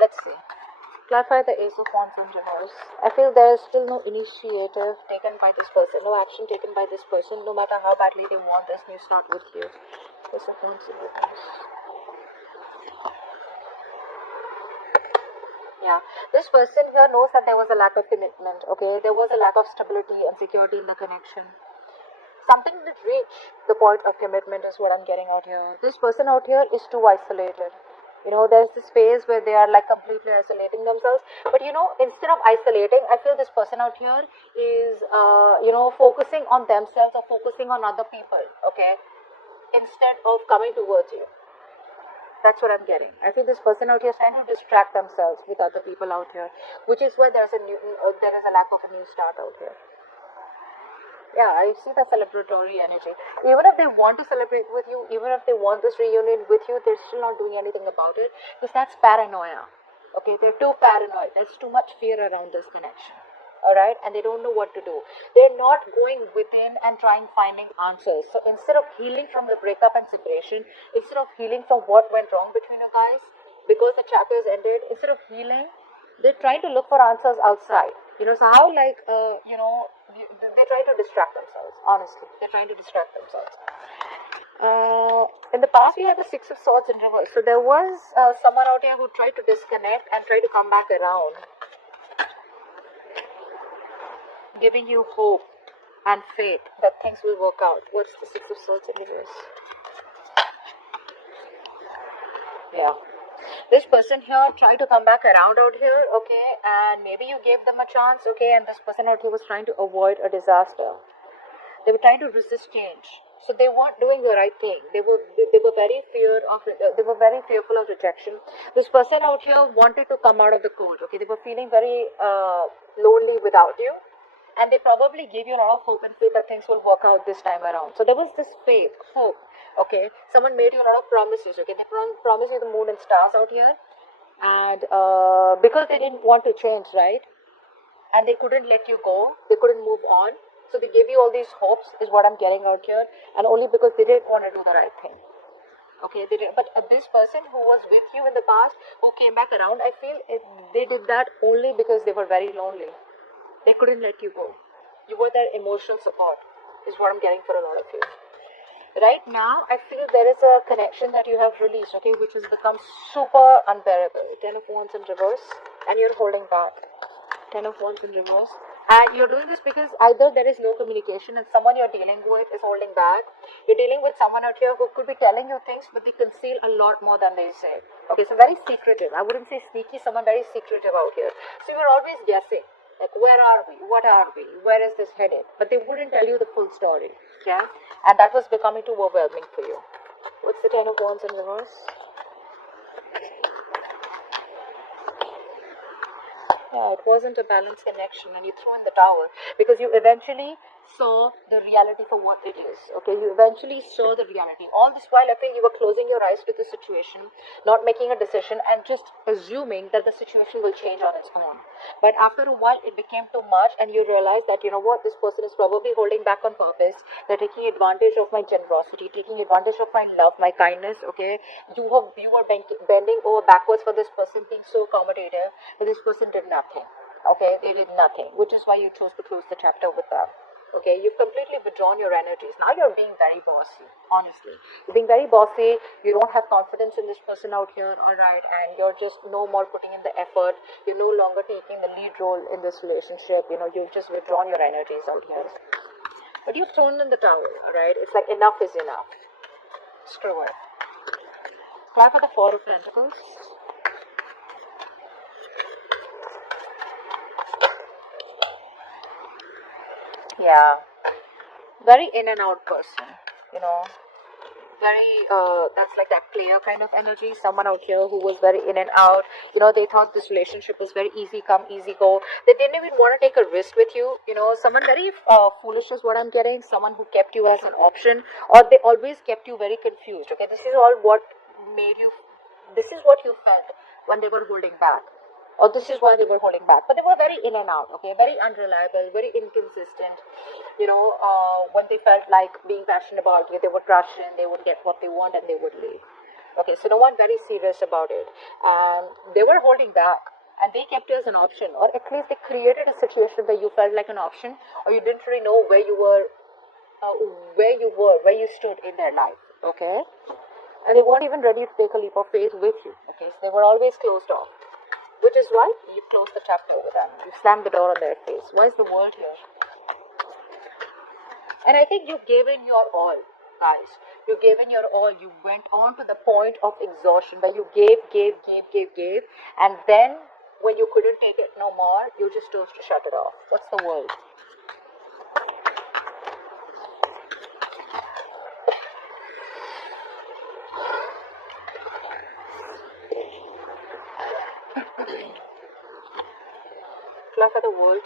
Let's see. Clarify the Ace of Wands in reverse. I feel there is still no initiative taken by this person, no action taken by this person, no matter how badly they want this new start with you. Ace of Wands in reverse. Yeah, this person here knows that there was a lack of commitment, okay? There was a lack of stability and security in the connection. Something did reach the point of commitment is what I'm getting out here. This person out here is too isolated. You know, there's this phase where they are like completely isolating themselves. But you know, instead of isolating, I feel this person out here is, focusing on themselves or focusing on other people, okay? Instead of coming towards you. That's what I'm getting. I feel this person out here is trying to distract themselves with other people out here, which is where there is a lack of a new start out here. Yeah, I see the celebratory energy. Even if they want to celebrate with you, even if they want this reunion with you, they're still not doing anything about it because that's paranoia. Okay, they're too paranoid. There's too much fear around this connection. Alright, and they don't know what to do. They're not going within and finding answers. So instead of healing from the breakup and separation, instead of healing from what went wrong between you guys, because the chapter has ended, instead of healing, they're trying to look for answers outside. You know, so how they try to distract themselves. Honestly, they're trying to distract themselves. In the past, we had the Six of Swords in reverse. So there was someone out here who tried to disconnect and try to come back around, giving you hope and faith that things will work out. What's the Six of Swords in reverse? Yeah. This person here tried to come back around out here, okay, and maybe you gave them a chance, okay, and this person out here was trying to avoid a disaster. They were trying to resist change. So they weren't doing the right thing. They were very fearful of rejection. This person out here wanted to come out of the cold, okay. They were feeling very lonely without you. And they probably gave you a lot of hope and faith that things will work out this time around. So there was this faith, hope, okay. Someone made you a lot of promises, okay. They promised you the moon and stars out here. And because they didn't want to change, right? And they couldn't let you go. They couldn't move on. So they gave you all these hopes, is what I'm getting out here. And only because they didn't want to do the right thing. Okay, they did. But this person who was with you in the past, who came back around, I feel they did that only because they were very lonely. They couldn't let you go. You were their emotional support, is what I'm getting for a lot of you. Right now, I feel there is a connection that you have released, okay, which has become super unbearable. 10 of Wands in reverse, and you're holding back. 10 of Wands in reverse. And you're doing this because either there is no communication and someone you're dealing with is holding back. You're dealing with someone out here who could be telling you things, but they conceal a lot more than they say. Okay, so very secretive. I wouldn't say sneaky, someone very secretive out here. So you're always guessing. Like, where are we? What are we? Where is this headed? But they wouldn't tell you the full story. Yeah? And that was becoming too overwhelming for you. What's the 10 of Wands in reverse? Yeah, it wasn't a balanced connection and you threw in the towel because you eventually saw the reality for what it is. Okay, you eventually saw the reality. All this while, I think you were closing your eyes to the situation, not making a decision and just assuming that the situation will change on its own. But after a while, it became too much and you realized that, you know what, this person is probably holding back on purpose. They're taking advantage of my generosity, taking advantage of my love, my kindness, okay. You were bending over backwards for this person, being so accommodative, but this person did nothing. Okay, they did nothing, which is why you chose to close the chapter with them. Okay, you've completely withdrawn your energies. Now you're being very bossy, honestly. You're being very bossy. You don't have confidence in this person out here, alright, and you're just no more putting in the effort. You're no longer taking the lead role in this relationship. You know, you've just withdrawn your energies out here. But you've thrown in the towel, alright? It's like enough is enough. Screw it. Try for the Four of Pentacles. Yeah, very in and out person, you know, very, that's like that player kind of energy, someone out here who was very in and out, you know, they thought this relationship was very easy come, easy go, they didn't even want to take a risk with you, you know, someone very foolish is what I'm getting, someone who kept you as an option, or they always kept you very confused, okay, this is all what made you, this is what you felt when they were holding back. Or this is why they were holding back. But they were very in and out, okay? Very unreliable, very inconsistent. You know, when they felt like being passionate about you, they would rush in, they would get what they want and they would leave. Okay, so no one very serious about it. And they were holding back. And they kept it as an option. Or at least they created a situation where you felt like an option. Or you didn't really know where you were, where you stood in their life. Okay? And they weren't even ready to take a leap of faith with you. Okay? So they were always closed off. Which is why you closed the chapter with them. You slammed the door on their face. Why is the world here? And I think you gave in your all, guys. You gave in your all. You went on to the point of exhaustion where you gave. And then when you couldn't take it no more, you just chose to shut it off. What's the world? Clap for the world.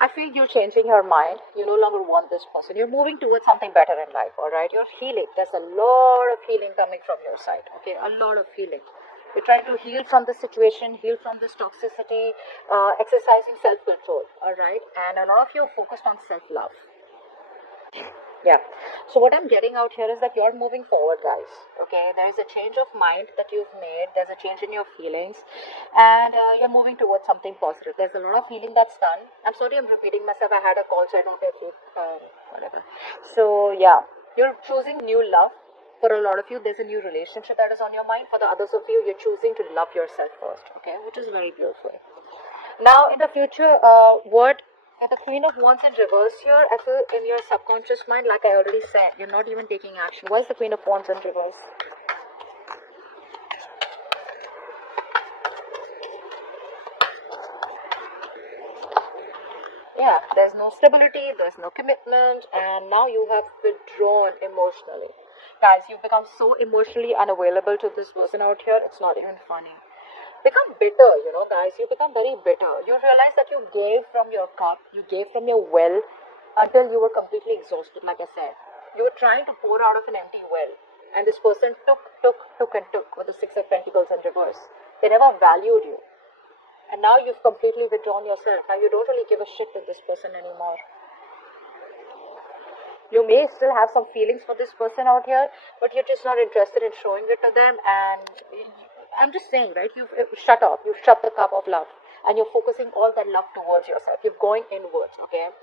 I feel you're changing your mind. You no longer want this person. You're moving towards something better in life, alright? You're healing. There's a lot of healing coming from your side, okay? A lot of healing. You're trying to heal from this situation, heal from this toxicity, exercising self-control, alright? And a lot of you are focused on self-love. Yeah. So what I'm getting out here is that you're moving forward, guys. Okay. There is a change of mind that you've made. There's a change in your feelings, and you're moving towards something positive. There's a lot of healing that's done. I'm sorry, I'm repeating myself. I had a call, so I don't know if you, whatever. So yeah, you're choosing new love. For a lot of you, there's a new relationship that is on your mind. For the others of you, you're choosing to love yourself first. Okay, which is very beautiful. Now, in the future, what with the Queen of Wands in reverse here, I feel in your subconscious mind, like I already said, you're not even taking action. Why is the Queen of Wands in reverse? Yeah, there's no stability, there's no commitment, and now you have withdrawn emotionally. Guys, you've become so emotionally unavailable to this person out here, it's not even funny. Become bitter, guys. You become very bitter. You realize that you gave from your cup, you gave from your well until you were completely exhausted, like I said. You were trying to pour out of an empty well, and this person took with the Six of Pentacles in reverse. They never valued you. And now you've completely withdrawn yourself. Now you don't really give a shit with this person anymore. You may still have some feelings for this person out here, but you're just not interested in showing it to them. And I'm just saying, right? You've shut off. You've shut the cup of love. And you're focusing all that love towards yourself. You're going inwards, okay?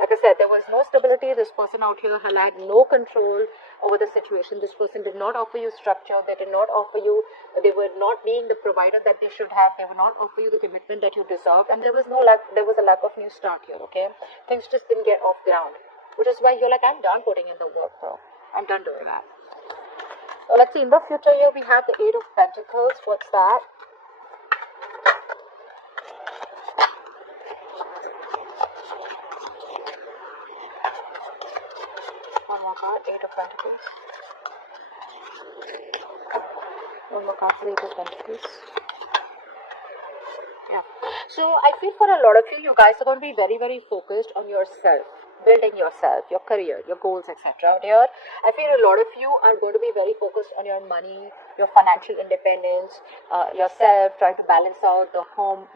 Like I said, there was no stability. This person out here had no control over the situation. This person did not offer you structure. They did not offer you, they were not being the provider that they should have. They were not offer you the commitment that you deserved. And there was a lack of new start here, okay? Things just didn't get off ground. Which is why you're like, I'm done putting in the work, bro. I'm done doing that. So let's see, in the future here, we have the Eight of Pentacles. What's that? One more card, Eight of Pentacles. One more card, Eight of Pentacles. Yeah. So I feel for a lot of you, you guys are going to be very, very focused on yourself. Building yourself, your career, your goals, etc. Here, I feel a lot of you are going to be very focused on your money, your financial independence, yourself, trying to balance out the home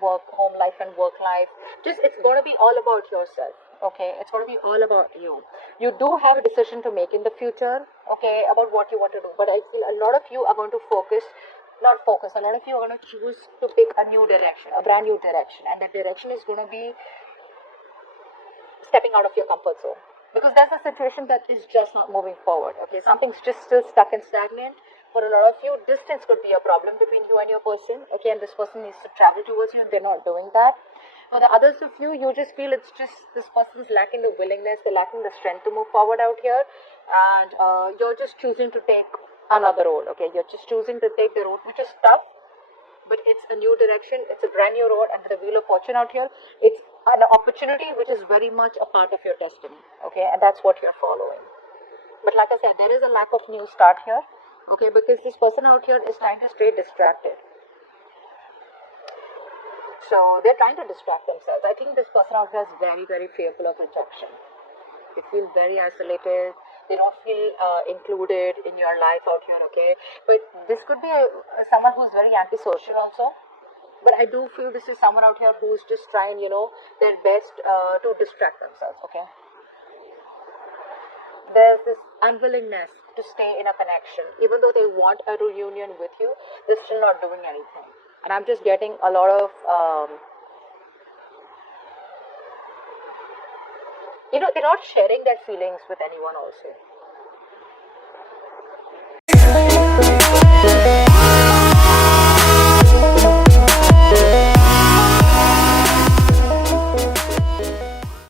life and work life. Just, it's going to be all about yourself. Okay, it's going to be all about you. You do have a decision to make in the future, okay, about what you want to do. But I feel a lot of you are going to a lot of you are going to choose to pick a new direction, a brand new direction. And that direction is going to be stepping out of your comfort zone, because there's a situation that is just not moving forward. Okay, something's just still stuck and stagnant. For a lot of you, distance could be a problem between you and your person. Okay, and this person needs to travel towards you, and they're not doing that. For the others of you, you just feel it's just this person's lacking the willingness, they're lacking the strength to move forward out here, and you're just choosing to take another road. Okay, you're just choosing to take the road which is tough, but it's a new direction, it's a brand new road, and the Wheel of Fortune out here, it's an opportunity which is very much a part of your destiny, okay, and that's what you're following. But like I said, there is a lack of new start here, okay, because this person out here is trying to stay distracted. So they're trying to distract themselves. I think this person out here is very, very fearful of rejection. They feel very isolated. They don't feel included in your life out here, okay? But this could be someone who's very antisocial also. But I do feel this is someone out here who's just trying, their best to distract themselves, okay? There's this unwillingness to stay in a connection. Even though they want a reunion with you, they're still not doing anything. And I'm just getting a lot of, they're not sharing their feelings with anyone also.